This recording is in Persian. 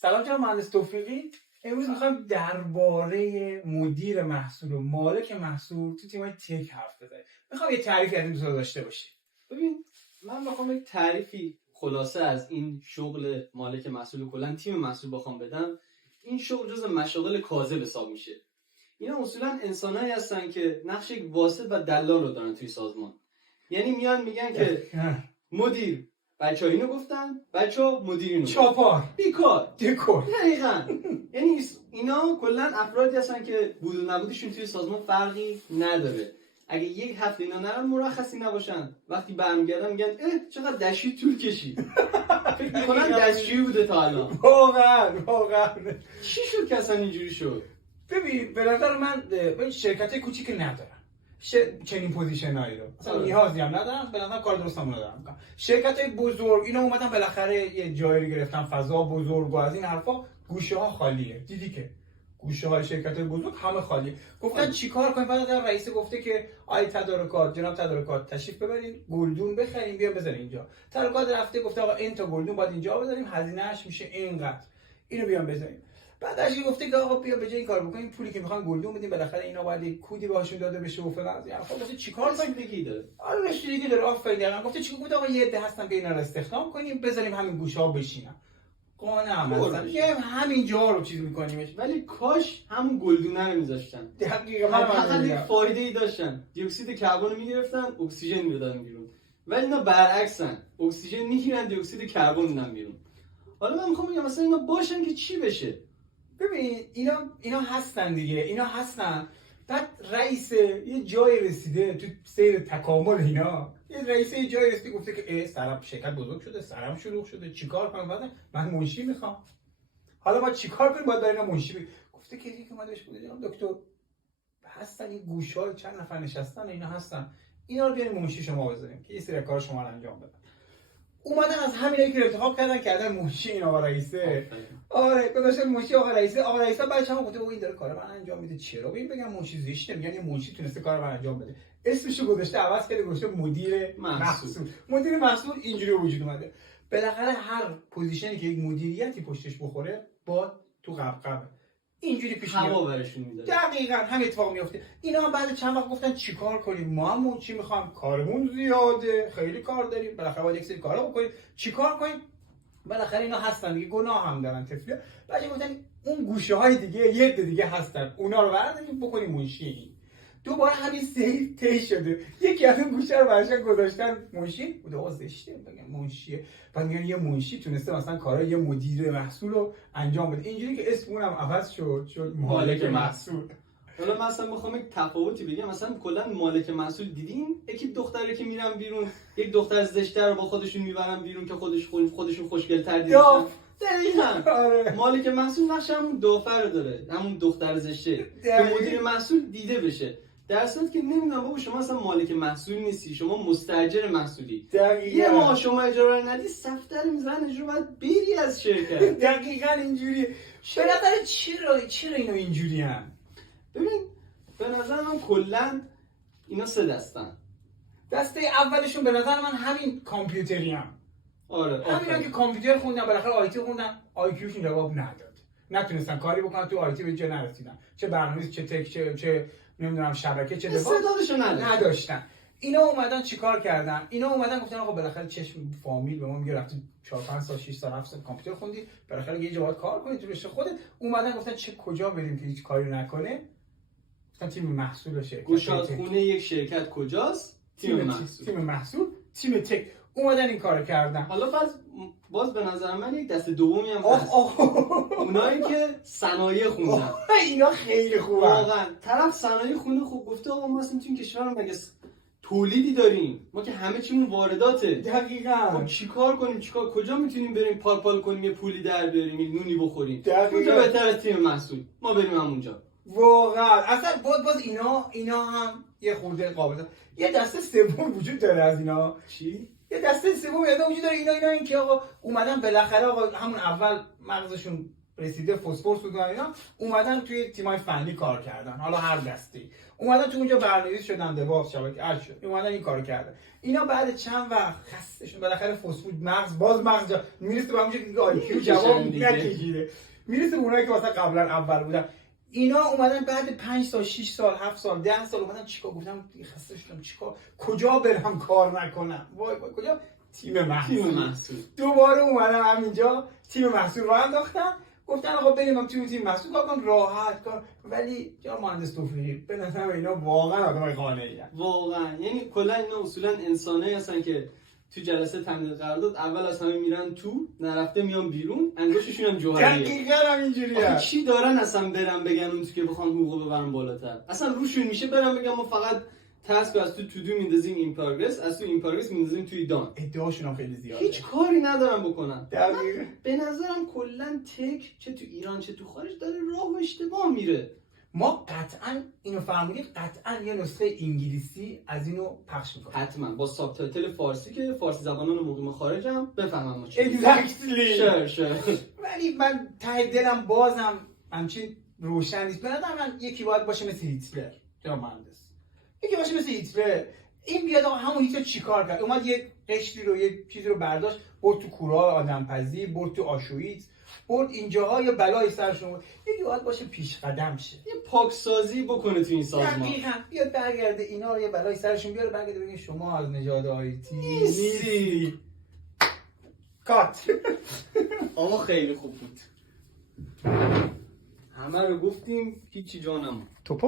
سلام جناب مهندس توفیقی. امروز میخوایم درباره مدیر محصول و مالک محصول تو تیم‌های تک حرف بزنیم. میخوام یه تعریفی از این دو تا داشته باشیم. ببین من بخوام یک تعریفی خلاصه از این شغل مالک محصول و کلا تیم محصول بخوام بدم، این شغل جزء مشاغل کاذب حساب میشه. اینا اصولا انسانایی هستن که نقش یک واسط و دلال رو دارن توی سازمان. یعنی میان میگن که مدیر بچه‌ها اینو گفتن، بچه‌ها مدیر اینو چاپار بیکار دکور. دقیقاً. یعنی اینا کلا افرادی هستن که بود و نبودشون توی سازمان فرقی نداره. اگه یک هفته اینا نرن مرخصی نباشن، وقتی برمیگردن میگن چقدر دشتی طول کشید. فکر می‌کنن دستشویی بوده تا الان. واقعا چی شد که اصلا اینجوری شد؟ ببین به نظر من شرکت کوچیک ندارن چنین پوزیشنایی رو مثلا نیازی هم ندارن، به نظر کار درستم ندارن. شرکت بزرگ اینا اومدن بالاخره یه جایی رو گرفتن، فضا بزرگ و از این حرفا، گوشه ها خالیه. دیدی که گوشه های شرکت بزرگ همه خالیه. گفتن چیکار کنیم؟ بعد رئیس گفته که آی تدارکات، جناب تدارکات تشریف ببرین گلدون بخریم بیام بزنین اینجا. تدارکات رفته گفته آقا این تا گلدون باید اینجا بذاریم، هزینه‌اش میشه اینقدر، اینو بیام بزنیم. بعدش گفته که آقا بیا به جای این کار بکنیم، پولی که میخوان گلدون بدیم بالاخره اینا باید کودی بهشون داده بشه و فلان. خب واسه چیکار کنیم؟ رسیدگی داره. آره رسیدگی داره. آفرین. گفته چیکار بود آقا یه عده هستن که اینا رو استخدام کنیم بذاریم همین گوشه‌ها بشینن. قانعم هستن. یه همین جا رو چیز می‌کنیمش. ولی کاش همون گلدونه رو می‌ذاشتن. دقیقاً فقط یک فایده‌ای داشتن. دی اکسید کربن رو می‌گرفتن، اکسیژن می‌دادن بیرون. ولی اینا برعکسن. اکسیژن می‌گیرن، دی اکسید کربن میدن بیرون. حالا من می‌خوام بگم مثلا اینا باشن که چی بشه؟ ببین اینا هستن دیگه، اینا هستن. بعد رئیس یه جای رسیده تو سیر تکامل اینا، یه رئیس یه جای رسیده گفته که سرم شرکت بزرگ شده، سرم شلوغ شده، چیکار کنم؟ بعد من منشی میخوام. حالا ما چیکار کنیم؟ باید برای منشی گفته که یکی اومده بهش گفته جناب دکتر هستن این گوشه‌ها چند نفر نشستن اینا هستن، اینا رو بیاریم منشی شما بذاریم که یه سری کار شما رو انجام بدن. اومدن از همینایی که انتخاب کردن منشی این آقا رئیسه. آره گذاشتن منشی آقا رئیسه. آقا رئیسا بعدش هم گفته این داره کار من انجام میده، چرا ببین بگم منشی زشته؟ میگن یه منشی تونسته کار من انجام بده. اسمشو گذاشته عوض کرده گذاشته مدیر محصول. مدیر محصول اینجوری وجود اومده. بالاخره هر پوزیشنی که یک مدیریتی پشتش بخوره با تو قبقبه اینجوری پیش میاد، هوا برشون میده. دقیقاً همین اتفاق میفته. اینا هم بعد چند وقت گفتن چیکار کنیم؟ ما هم چی میخوام؟ کارمون زیاده، خیلی کار داریم، بالاخره باید یک سری کارا بکنیم. چیکار کنیم؟ بالاخره اینا هستن دیگه، گناه هم دارن طفلی. بعد گفتن اون گوشه‌های دیگه یه عده دیگه هستن، اونا رو برداریم بکنیم منشی. دوباره همین سری طی شده. یکی از اون گوشه رو براشون گذاشتن منشی، بود آقا زشته بگم منشیه. بعد میگن یه منشی تونسته مثلا کارای یه مدیر محصول رو انجام بده. اینجوری که اسم اونم عوض شد مالک محصول. حالا مثلا میخوام یک تفاوتی بگم، مثلا کلا مالک محصول دیدین یکی دختره که میرن بیرون، یک دختر زشته رو با خودشون میبرن بیرون که خودشون خوشگل‌تر دیدن. دقیقاً. آره. مالک محصول نقش همون دافر داره، همون دختر زشته که مدیر محصول دیده بشه. در صورتی که نمیدونم بابا شما اصلا مالک محصول نیستی، شما مستاجر محصولی. یه ماه شما اجاره رو ندی، صفدر میزنن اجاره باید بری از شرکت. دقیقاً اینجوریه. بالاخره چرا اینا اینجوری ان؟ ببین به نظر من کلا اینا سه دستن. دسته اولشون به نظر من همین کامپیوتری هم. آره. همینا که کامپیوتر خوندن بالاخره آیتی خوندن، آیکیوشون جواب نداد. نتونستن کاری بکنن تو آیتی به جا نرسیدن. چه برنامه‌نویس، چه تک، چه نمیدونم شبکه، چه استعدادشون نداشتن. اینا اومدن چیکار کردن؟ اینا اومدن گفتن آقا بالاخره چشم فامیل به ما میگه رفتی 4 5 سال 6 سال 7 سال کامپیوتر خوندی، بالاخره یه جواد کار کنی تو رشته خودت. اومدن گفتن چه کجا بریم که هیچ کاری نکنه؟ گفتن تیم محصول شرکت. گشادخونه یک شرکت کجاست؟ تیم محصول، تیم تک. اومدن این کارو کردن. حالا باز به نظر من یک دسته دومی هم هست. اونایی که صنایع خوندن. اینا خیلی خوبه. واقعا طرف صنایع خونده، خوب گفته آقا ما اصلا تو این کشور مگه تولیدی داریم؟ ما که همه چیمون وارداته. دقیقاً. خب چیکار کنیم؟ کجا میتونیم بریم پال کنیم یه پولی در بیاریم، یه نونی بخوریم؟ دقیقاً. بهتر از تیم محصول ما بریم همونجا. واقعا اصلا باز اینا هم یه خورده قابل. یه دسته سوم وجود داره از اینا. چی؟ یه دسته سوم وجود داره. اینا این که آقا اومدن بالاخره آقا همون اول مغزشون رسیده فسفر سوزوندن اینا، اومدن توی تیمای فنی کار کردن، حالا هر دستی اومدن تو اونجا برنامه‌ریز شدن، دواس شبکه ارشد شد، اومدن این کارو کردن. اینا بعد چند وقت خستهشون بالاخره فسفر مغز میرسه به اونجا که دیگه آی کیو جواب نکشیده، میرسه به اونایی که واسه قبلا اول بودن. اینا اومدن بعد 5 سال 6 سال 7 سال 10 سال اومدن چیکار، گفتم خسته شدم چیکار، کجا برم کار نکنم، وای کجا، تیم محصول. دوباره اومدم همینجا تیم محصول راه انداختن، گفتن آقا بریم توی تیم محصول کار کن، راحت کار. ولی جا مهندس توفیقی به نظر اینا واقعا آدمای قانعی ان، واقعا. یعنی کلا اینا اصولا انسانایی هستن که تو جلسه تمدید قرارداد اول از همه میرن تو، نرفته میان بیرون، انگشتشون هم جوهریه. دقیقاً همینجوریه. چی دارن اصلا برن بگن اون تو که بخوان حقوق ببرن بالاتر؟ اصلا روشون میشه برن بگن ما فقط تاسک از تو دو میندازیم این پروگرس، از تو این پروگرس میندازیم توی دان. ادعاشون هم خیلی زیاده، هیچ کاری ندارن بکنن. دقیقاً. به نظرم کلا تک چه تو ایران چه تو خارج داره راه و اشتباه میره. ما قطعا اینو فهمیدیم، قطعا یه نسخه انگلیسی از اینو پخش میکنیم، حتما با ساب تایتل فارسی که فارسی زبانان مقیم خارجم بفهمن ما چی. اگزکتلی. شر. ولی من ته دلم بازم همچین روشن نیست. به نظر من یکی باید باشه مثل هیتلر، جناب مهندس، یکی باشه مثل هیتلر. این بیاد آقا همون هیتلر چیکار کرد؟ اومد یه قشری رو، یه چیزی رو برداشت، برد تو کورهای آدمپزی، برد تو آشویتز، برد اینجاها یه بلای سرشون بود. یکی باید باشه پیش قدم شه، یه پاکسازی بکنه تو این سازمان. دقیقاً بیاد برگرده اینا رو یه بلای سرشون بیاره، برگرده بگه شما از نژاد آیتی نیستی. کات. آقا خیلی خوب بود، همه رو گفتیم، هیچی جا نموند. توپق